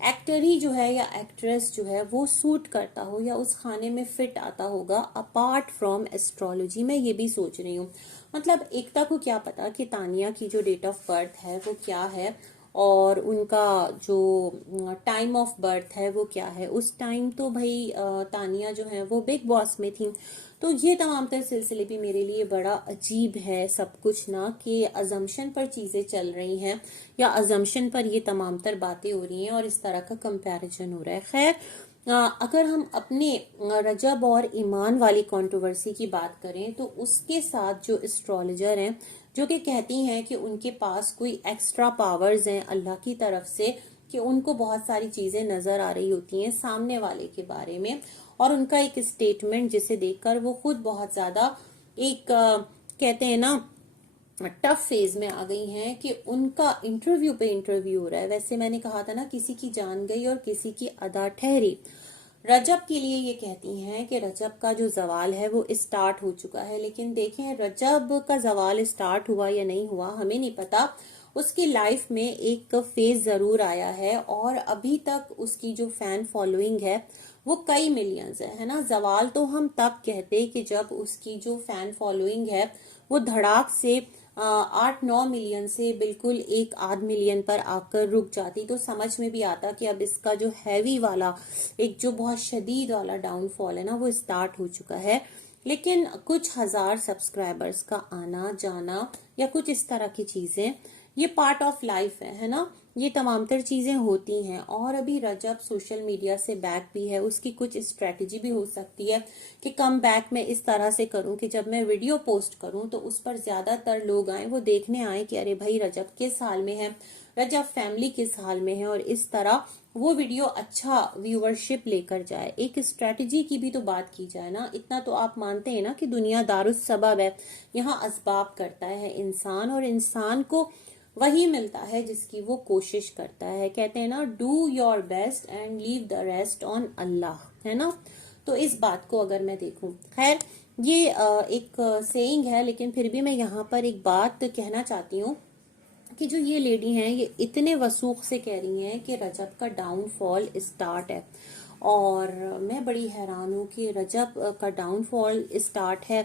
Actor ہی جو ہے یا ایکٹریس جو ہے وہ سوٹ کرتا ہو یا اس خانے میں فٹ آتا ہوگا اپارٹ فرام ایسٹرولوجی. میں یہ بھی سوچ رہی ہوں. مطلب ایکتا کو کیا پتا کہ تانیہ کی جو ڈیٹ آف برتھ ہے وہ کیا ہے اور ان کا جو ٹائم آف برتھ ہے وہ کیا ہے. اس ٹائم تو بھائی تانیہ جو ہے وہ بگ باس میں تھی. تو یہ تمام تر سلسلے بھی میرے لیے بڑا عجیب ہے سب کچھ نا, کہ ازمپشن پر چیزیں چل رہی ہیں یا ازمپشن پر یہ تمام تر باتیں ہو رہی ہیں اور اس طرح کا کمپیریزن ہو رہا ہے. خیر, اگر ہم اپنے رجب اور ایمان والی کنٹروورسی کی بات کریں تو اس کے ساتھ جو اسٹرالوجر ہیں جو کہ کہتی ہیں کہ ان کے پاس کوئی ایکسٹرا پاورز ہیں اللہ کی طرف سے, کہ ان کو بہت ساری چیزیں نظر آ رہی ہوتی ہیں سامنے والے کے بارے میں, اور ان کا ایک اسٹیٹمنٹ جسے دیکھ کر وہ خود بہت زیادہ ایک کہتے ہیں نا ٹف فیز میں آ گئی ہیں کہ ان کا انٹرویو پہ انٹرویو ہو رہا ہے. ویسے میں نے کہا تھا نا کسی کی جان گئی اور کسی کی ادا ٹھہری. رجب کے لیے یہ کہتی ہیں کہ رجب کا جو زوال ہے وہ اسٹارٹ ہو چکا ہے, لیکن دیکھیں رجب کا زوال اسٹارٹ ہوا یا نہیں ہوا ہمیں نہیں پتا. اس کی لائف میں ایک فیز ضرور آیا ہے اور ابھی تک اس کی جو فین فالوئنگ ہے وہ کئی ملینز ہے نا. زوال تو ہم تب کہتے کہ جب اس کی جو فین فالوئنگ ہے وہ دھڑاک سے 8-9 ملین سے بالکل 1-8 ملین پر آ کر رک جاتی, تو سمجھ میں بھی آتا کہ اب اس کا جو ہیوی والا ایک جو بہت شدید والا ڈاؤن فال ہے نا وہ اسٹارٹ ہو چکا ہے. لیکن کچھ ہزار سبسکرائبرز کا آنا جانا یا کچھ اس طرح کی چیزیں یہ پارٹ آف لائف ہے نا, یہ تمام تر چیزیں ہوتی ہیں. اور ابھی رجب سوشل میڈیا سے بیک بھی ہے, اس کی کچھ اسٹریٹجی بھی ہو سکتی ہے کہ کم بیک میں اس طرح سے کروں کہ جب میں ویڈیو پوسٹ کروں تو اس پر زیادہ تر لوگ آئیں, وہ دیکھنے آئیں کہ ارے بھائی رجب کس حال میں ہے, رجب فیملی کس حال میں ہے, اور اس طرح وہ ویڈیو اچھا ویورشپ لے کر جائے. ایک اسٹریٹجی کی بھی تو بات کی جائے نا. اتنا تو آپ مانتے ہیں نا کہ دنیا دارالسبب ہے, یہاں اسباب کرتا ہے انسان اور انسان کو وہی ملتا ہے جس کی وہ کوشش کرتا ہے. کہتے ہیں نا do your best and leave the rest on Allah, ہے نا. تو اس بات کو اگر میں دیکھوں, خیر یہ ایک سیئنگ ہے, لیکن پھر بھی میں یہاں پر ایک بات کہنا چاہتی ہوں کہ جو یہ لیڈی ہیں یہ اتنے وثوق سے کہہ رہی ہیں کہ رجب کا ڈاؤن فال اسٹارٹ ہے, اور میں بڑی حیران ہوں کہ رجب کا ڈاؤن فال اسٹارٹ ہے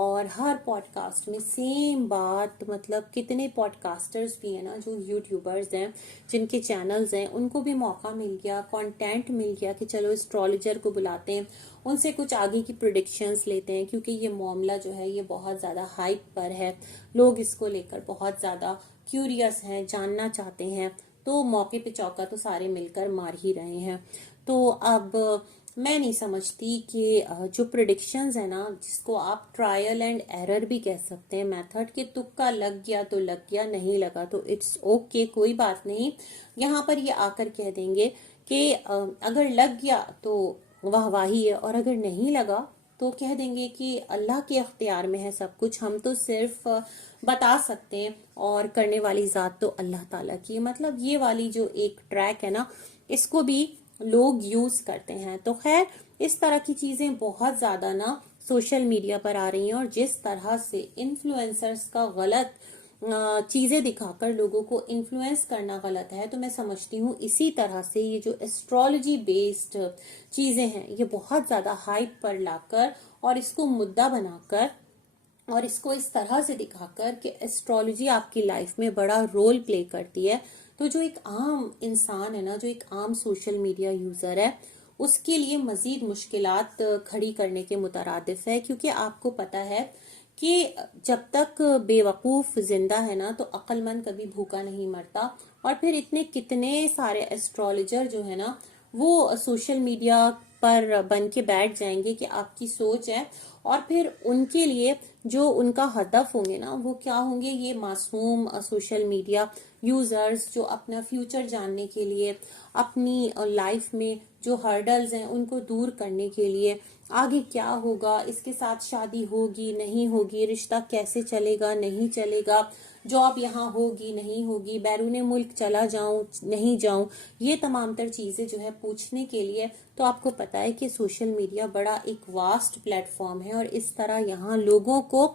اور ہر پوڈ کاسٹ میں سیم بات. مطلب کتنے پوڈ کاسٹرز بھی ہیں نا جو یوٹیوبرز ہیں جن کے چینلز ہیں, ان کو بھی موقع مل گیا, کانٹینٹ مل گیا کہ چلو اسٹرالوجر کو بلاتے ہیں, ان سے کچھ آگے کی پریڈکشنز لیتے ہیں, کیونکہ یہ معاملہ جو ہے یہ بہت زیادہ ہائپ پر ہے, لوگ اس کو لے کر بہت زیادہ کیوریس ہیں, جاننا چاہتے ہیں. تو موقع پہ چوکا تو سارے مل کر مار ہی رہے ہیں. تو اب میں نہیں سمجھتی کہ جو پریڈکشنز ہیں نا جس کو آپ ٹرائل اینڈ ایرر بھی کہہ سکتے ہیں, میتھڈ کے تکا لگ گیا تو لگ گیا, نہیں لگا تو اٹس اوکے, کوئی بات نہیں. یہاں پر یہ آ کر کہہ دیں گے کہ اگر لگ گیا تو واہ واہی ہے, اور اگر نہیں لگا تو کہہ دیں گے کہ اللہ کے اختیار میں ہے سب کچھ, ہم تو صرف بتا سکتے ہیں اور کرنے والی ذات تو اللہ تعالیٰ کی. مطلب یہ والی جو ایک ٹریک ہے نا اس کو بھی لوگ یوز کرتے ہیں. تو خیر اس طرح کی چیزیں بہت زیادہ نا سوشل میڈیا پر آ رہی ہیں, اور جس طرح سے انفلوئنسرز کا غلط چیزیں دکھا کر لوگوں کو انفلوئنس کرنا غلط ہے, تو میں سمجھتی ہوں اسی طرح سے یہ جو ایسٹرالوجی بیسڈ چیزیں ہیں یہ بہت زیادہ ہائپ پر لا کر اور اس کو مدعا بنا کر اور اس کو اس طرح سے دکھا کر کہ ایسٹرالوجی آپ کی لائف میں بڑا رول پلے کرتی ہے, تو جو ایک عام انسان ہے نا, جو ایک عام سوشل میڈیا یوزر ہے, اس کے لیے مزید مشکلات کھڑی کرنے کے مترادف ہے. کیونکہ آپ کو پتا ہے کہ جب تک بے وقوف زندہ ہے نا تو عقل مند کبھی بھوکا نہیں مرتا. اور پھر اتنے کتنے سارے ایسٹرالوجر جو ہے نا وہ سوشل میڈیا پر بن کے بیٹھ جائیں گے کہ آپ کی سوچ ہے, اور پھر ان کے لیے جو ان کا ہدف ہوں گے نا وہ کیا ہوں گے, یہ معصوم سوشل میڈیا یوزرز جو اپنا فیوچر جاننے کے لیے, اپنی لائف میں جو ہرڈلز ہیں ان کو دور کرنے کے لیے, آگے کیا ہوگا, اس کے ساتھ شادی ہوگی نہیں ہوگی, رشتہ کیسے چلے گا نہیں چلے گا, جاب یہاں ہوگی نہیں ہوگی, بیرون ملک چلا جاؤں نہیں جاؤں, یہ تمام تر چیزیں جو ہے پوچھنے کے لیے. تو آپ کو پتا ہے کہ سوشل میڈیا بڑا ایک واسٹ پلیٹ فارم ہے ہیں اور اس طرح یہاں لوگوں کو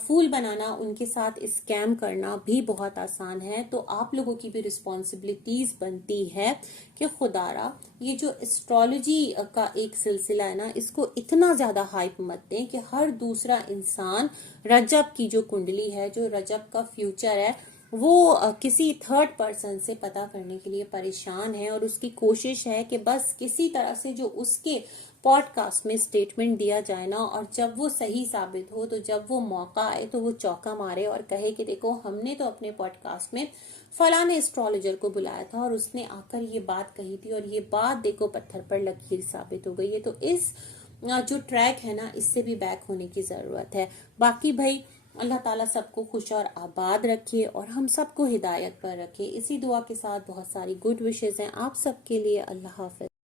فول بنانا، ان کے ساتھ اسکیم کرنا بھی بہت آسان ہے. تو آپ لوگوں کی بھی رسپانسبلٹیز بنتی ہے کہ خدا را یہ جو اسٹرالوجی کا ایک سلسلہ ہے نا، اس کو اتنا زیادہ ہائپ مت دیں کہ ہر دوسرا انسان رجب کی جو کنڈلی ہے، جو رجب کا فیوچر ہے، وہ کسی تھرڈ پرسن سے پتا کرنے کے لیے پریشان ہے، اور اس کی کوشش ہے کہ بس کسی طرح سے جو اس کے پوڈ کاسٹ میں سٹیٹمنٹ دیا جائے نا، اور جب وہ صحیح ثابت ہو، تو جب وہ موقع آئے تو وہ چوکا مارے اور کہے کہ دیکھو ہم نے تو اپنے پوڈ کاسٹ میں فلاں اسٹرالوجر کو بلایا تھا اور اس نے آ کر یہ بات کہی تھی، اور یہ بات دیکھو پتھر پر لکیر ثابت ہو گئی ہے. تو اس جو ٹریک ہے نا، اس سے بھی بیک ہونے کی ضرورت ہے. باقی بھائی اللہ تعالیٰ سب کو خوش اور آباد رکھے اور ہم سب کو ہدایت پر رکھے. اسی دعا کے ساتھ بہت ساری گڈ وشز ہیں آپ سب کے لیے. اللہ حافظ.